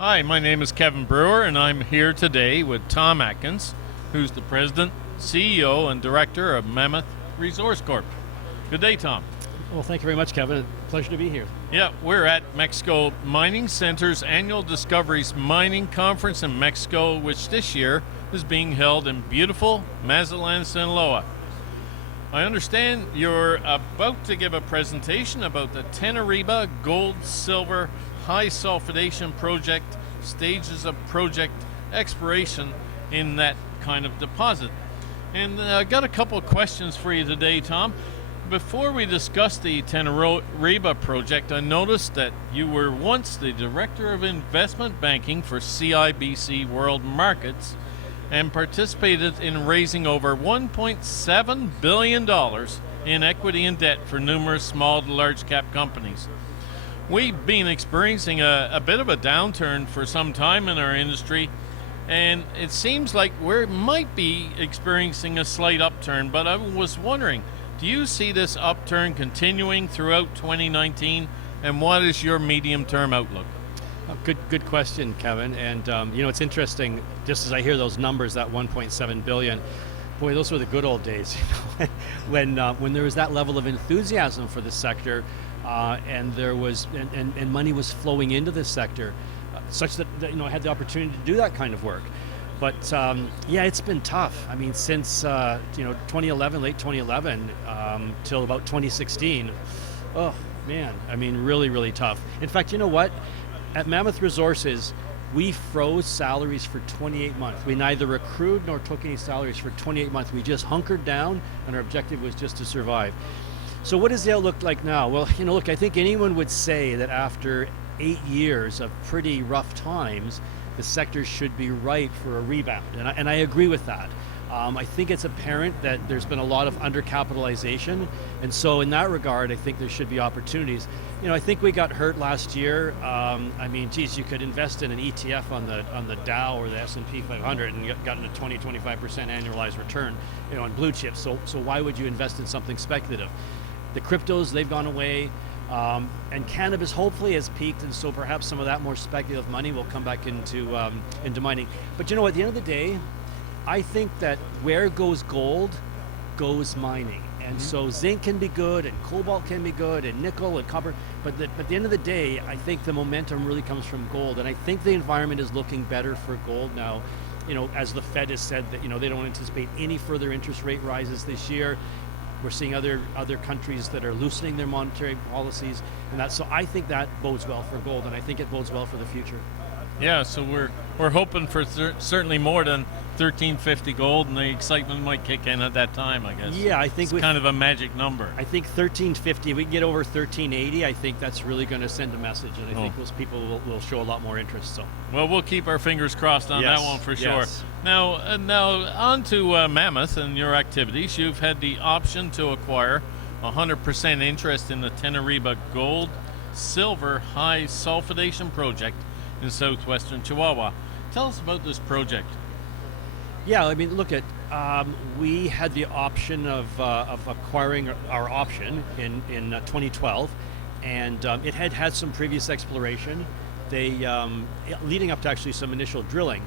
Hi, my name is Kevin Brewer, and I'm here today with Tom Atkins, who's the President, CEO, and Director of Mammoth Resource Corp. Good day, Tom. Well, thank you very much, Kevin. Pleasure to be here. Yeah, we're at Mexico Mining Center's annual Discoveries Mining Conference in Mexico, which this year is being held in beautiful Mazatlan, Sinaloa. I understand you're about to give a presentation about the Teneriba Gold-Silver High Sulfidation Project, stages of project exploration in that kind of deposit. And I got a couple of questions for you today, Tom. Before we discuss the Teneriba project, I noticed that you were once the Director of Investment Banking for CIBC World Markets and participated in raising over $1.7 billion in equity and debt for numerous small to large cap companies. We've been experiencing a bit of a downturn for some time in our industry, and it seems like we might be experiencing a slight upturn, but I was wondering, do you see this upturn continuing throughout 2019, and what is your medium-term outlook? Good question, Kevin. And it's interesting, just as I hear those numbers, that 1.7 billion, boy, those were the good old days, when there was that level of enthusiasm for the sector, and there was and money was flowing into this sector, such that I had the opportunity to do that kind of work. But it's been tough. I mean, since 2011, late 2011, till about 2016. Oh man, I mean, really, really tough. In fact, you know what? At Mammoth Resources, we froze salaries for 28 months. We neither accrued nor took any salaries for 28 months. We just hunkered down, and our objective was just to survive. So what does the outlook like now? Well, look, I think anyone would say that after 8 years of pretty rough times, the sector should be ripe for a rebound, and I agree with that. I think it's apparent that there's been a lot of undercapitalization, and so in that regard, I think there should be opportunities. I think we got hurt last year. You could invest in an ETF on the Dow or the S&P 500 and gotten a 20-25% annualized return, on blue chips. So why would you invest in something speculative? The cryptos, they've gone away. And cannabis hopefully has peaked, and so perhaps some of that more speculative money will come back into mining. But at the end of the day, I think that where goes gold, goes mining. And so zinc can be good, and cobalt can be good, and nickel and copper. But at the end of the day, I think the momentum really comes from gold. And I think the environment is looking better for gold now. As the Fed has said that, they don't anticipate any further interest rate rises this year. We're seeing other countries that are loosening their monetary policies, and that. So I think that bodes well for gold, and I think it bodes well for the future. Yeah, so we're hoping for certainly more than 1350 gold, and the excitement might kick in at that time, I guess. Yeah, I think it's kind of a magic number. I think 1350. We can get over 1380. I think that's really going to send a message, and I think those people will show a lot more interest. So. Well, we'll keep our fingers crossed on that one for sure. Yes. Now on to Mammoth and your activities. You've had the option to acquire 100% interest in the Teneriba Gold Silver High Sulfidation Project in southwestern Chihuahua. Tell us about this project. Yeah, I mean, look, we had the option of acquiring our option in 2012, and it had some previous exploration. They leading up to actually some initial drilling,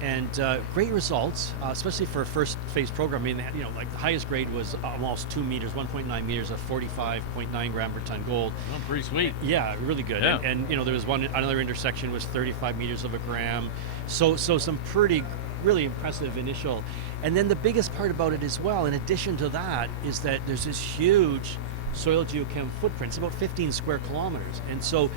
and great results, especially for a first phase program. I mean, like the highest grade was almost 2 meters, 1.9 meters of 45.9 gram per ton gold. Oh, pretty sweet. Yeah, really good. Yeah. And there was another intersection was 35 meters of a gram. So some pretty really impressive initial. And then the biggest part about it as well, in addition to that, is that there's this huge soil geochem footprint. It's about 15 square kilometers. And so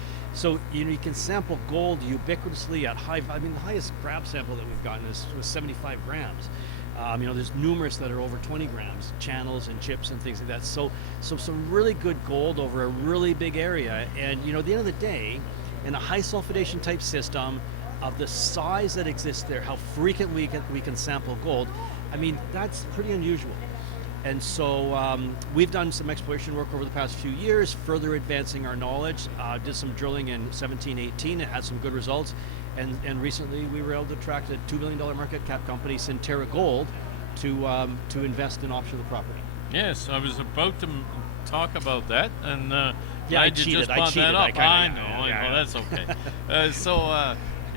you can sample gold ubiquitously at the highest grab sample that we've gotten was 75 grams. There's numerous that are over 20 grams, channels and chips and things like that. So some really good gold over a really big area. And at the end of the day, in a high sulfidation type system of the size that exists there, how frequently we can sample gold, I mean, that's pretty unusual. And so we've done some exploration work over the past few years, further advancing our knowledge. Did some drilling in 17, 18, it had some good results. And recently we were able to attract a $2 billion market cap company, Sentara Gold, to invest in offshore the property. Yes, I was about to talk about that, and I cheated. I cheated. I know. Yeah. Well, that's okay.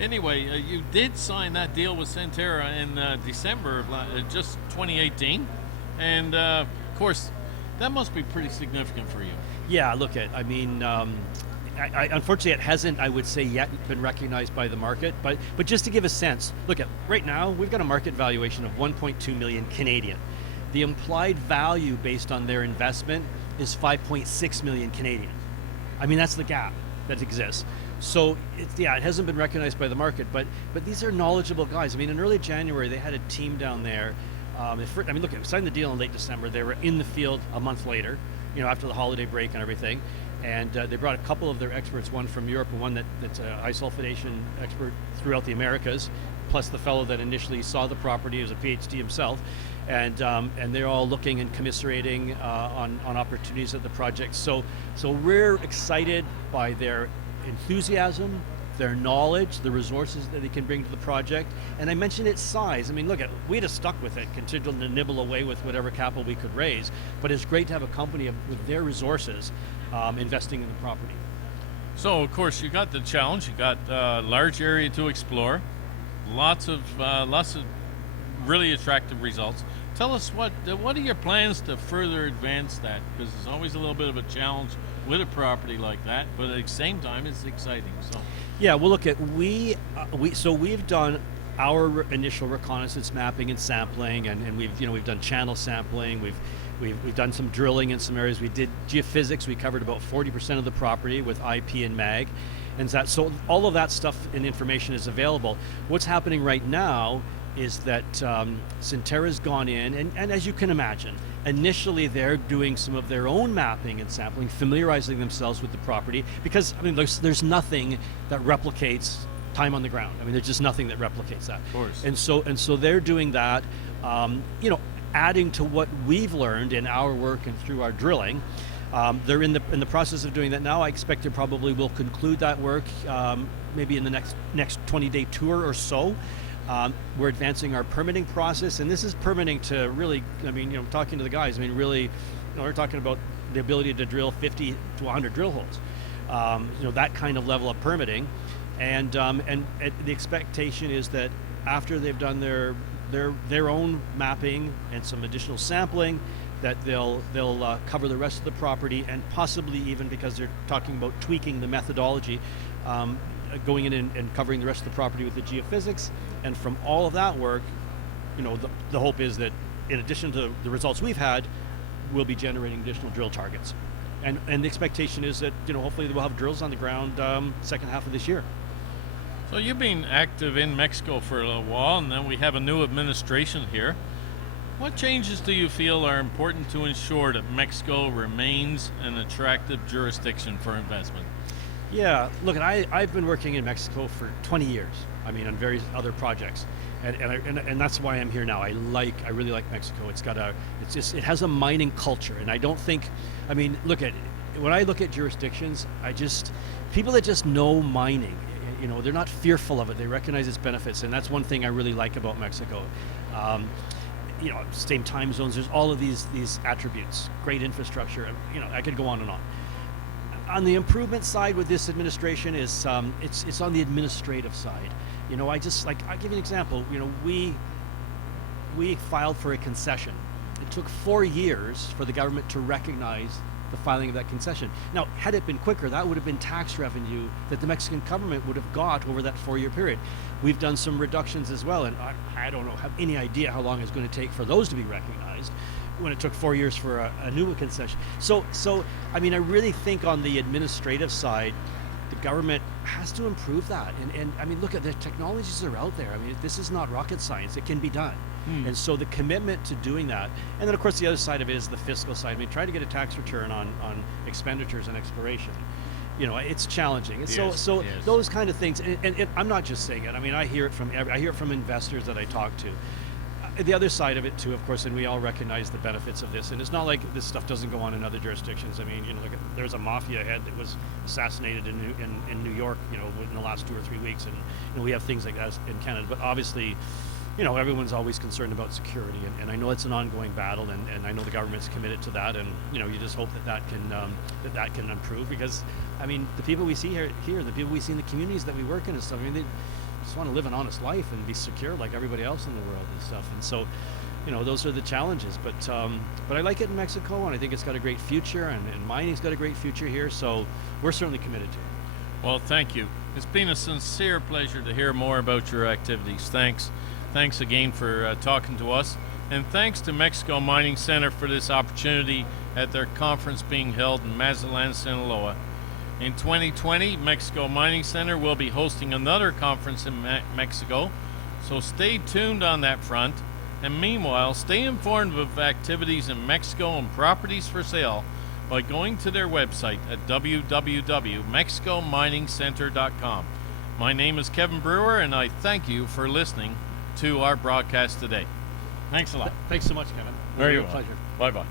Anyway, you did sign that deal with Sentara in December of just 2018, and of course, that must be pretty significant for you. Yeah, look at, I mean, unfortunately it hasn't, I would say, yet been recognized by the market, but just to give a sense, look at, right now, we've got a market valuation of 1.2 million Canadian. The implied value based on their investment is 5.6 million Canadian. I mean, that's the gap that exists. So, it hasn't been recognized by the market, but these are knowledgeable guys. I mean, in early January, they had a team down there. Look, we signed the deal in late December. They were in the field a month later, after the holiday break and everything. And they brought a couple of their experts, one from Europe and one that's a high sulfidation expert throughout the Americas, plus the fellow that initially saw the property as a PhD himself. And they're all looking and commiserating on opportunities at the project. So we're excited by their enthusiasm, their knowledge, the resources that they can bring to the project. And I mentioned its size. I mean, look, we'd have stuck with it, continuing to nibble away with whatever capital we could raise. But it's great to have a company with their resources investing in the property. So, of course, you got the challenge. You got a large area to explore, lots of really attractive results. Tell us what are your plans to further advance that? Because it's always a little bit of a challenge with a property like that, but at the same time, it's exciting. So, yeah, well, look at we've done our initial reconnaissance mapping and sampling, and we've done channel sampling. We've done some drilling in some areas. We did geophysics. We covered about 40% of the property with IP and mag, and so all of that stuff and information is available. What's happening right now is that Sentara's gone in, and as you can imagine, initially they're doing some of their own mapping and sampling, familiarizing themselves with the property, because I mean there's nothing that replicates time on the ground. I mean, there's just nothing that replicates that. Of course. And so they're doing that, adding to what we've learned in our work and through our drilling. They're in the process of doing that now. I expect they probably will conclude that work maybe in the next 20-day tour or so. We're advancing our permitting process, and this is permitting to really, talking to the guys, really, we're talking about the ability to drill 50 to 100 drill holes, that kind of level of permitting, and the expectation is that after they've done their own mapping and some additional sampling, that they'll cover the rest of the property, and possibly even, because they're talking about tweaking the methodology, going in and covering the rest of the property with the geophysics. And from all of that work, the hope is that in addition to the results we've had, we'll be generating additional drill targets. And the expectation is that, hopefully we'll have drills on the ground second half of this year. So you've been active in Mexico for a little while, and then we have a new administration here. What changes do you feel are important to ensure that Mexico remains an attractive jurisdiction for investment? Yeah, look, I've been working in Mexico for 20 years. On various other projects, and that's why I'm here now. I really like Mexico. It has a mining culture, and I don't think, when I look at jurisdictions, people that just know mining, they're not fearful of it. They recognize its benefits, and that's one thing I really like about Mexico. Same time zones. There's all of these attributes. Great infrastructure. I could go on and on. On the improvement side with this administration is it's on the administrative side. I'll give you an example. We filed for a concession. It took 4 years for the government to recognize the filing of that concession. Now, had it been quicker, that would have been tax revenue that the Mexican government would have got over that 4-year period. We've done some reductions as well, and I don't have any idea how long it's going to take for those to be recognized when it took 4 years for a new concession. So I really think on the administrative side, the government has to improve that. And look at the technologies that are out there. This is not rocket science. It can be done. And so the commitment to doing that. And then, of course, the other side of it is the fiscal side. Try to get a tax return on expenditures and exploration. It's challenging. And yes. Those kind of things. And I'm not just saying it. I hear it from investors that I talk to. The other side of it too, of course, and we all recognize the benefits of this, and it's not like this stuff doesn't go on in other jurisdictions. There's a mafia head that was assassinated in New York, in the last 2 or 3 weeks, and we have things like that in Canada. But obviously, everyone's always concerned about security, and I know it's an ongoing battle, and I know the government's committed to that, and you just hope that can improve, because the people we see here, the people we see in the communities that we work in and stuff, just want to live an honest life and be secure like everybody else in the world and stuff. And so, those are the challenges. But I like it in Mexico, and I think it's got a great future, and mining's got a great future here. So we're certainly committed to it. Well, thank you. It's been a sincere pleasure to hear more about your activities. Thanks again for talking to us. And thanks to Mexico Mining Center for this opportunity at their conference being held in Mazatlan, Sinaloa. In 2020, Mexico Mining Center will be hosting another conference in Mexico, so stay tuned on that front. And meanwhile, stay informed of activities in Mexico and properties for sale by going to their website at www.mexicominingcenter.com. My name is Kevin Brewer, and I thank you for listening to our broadcast today. Thanks a lot. Thanks so much, Kevin. Very Real well. pleasure. Bye-bye.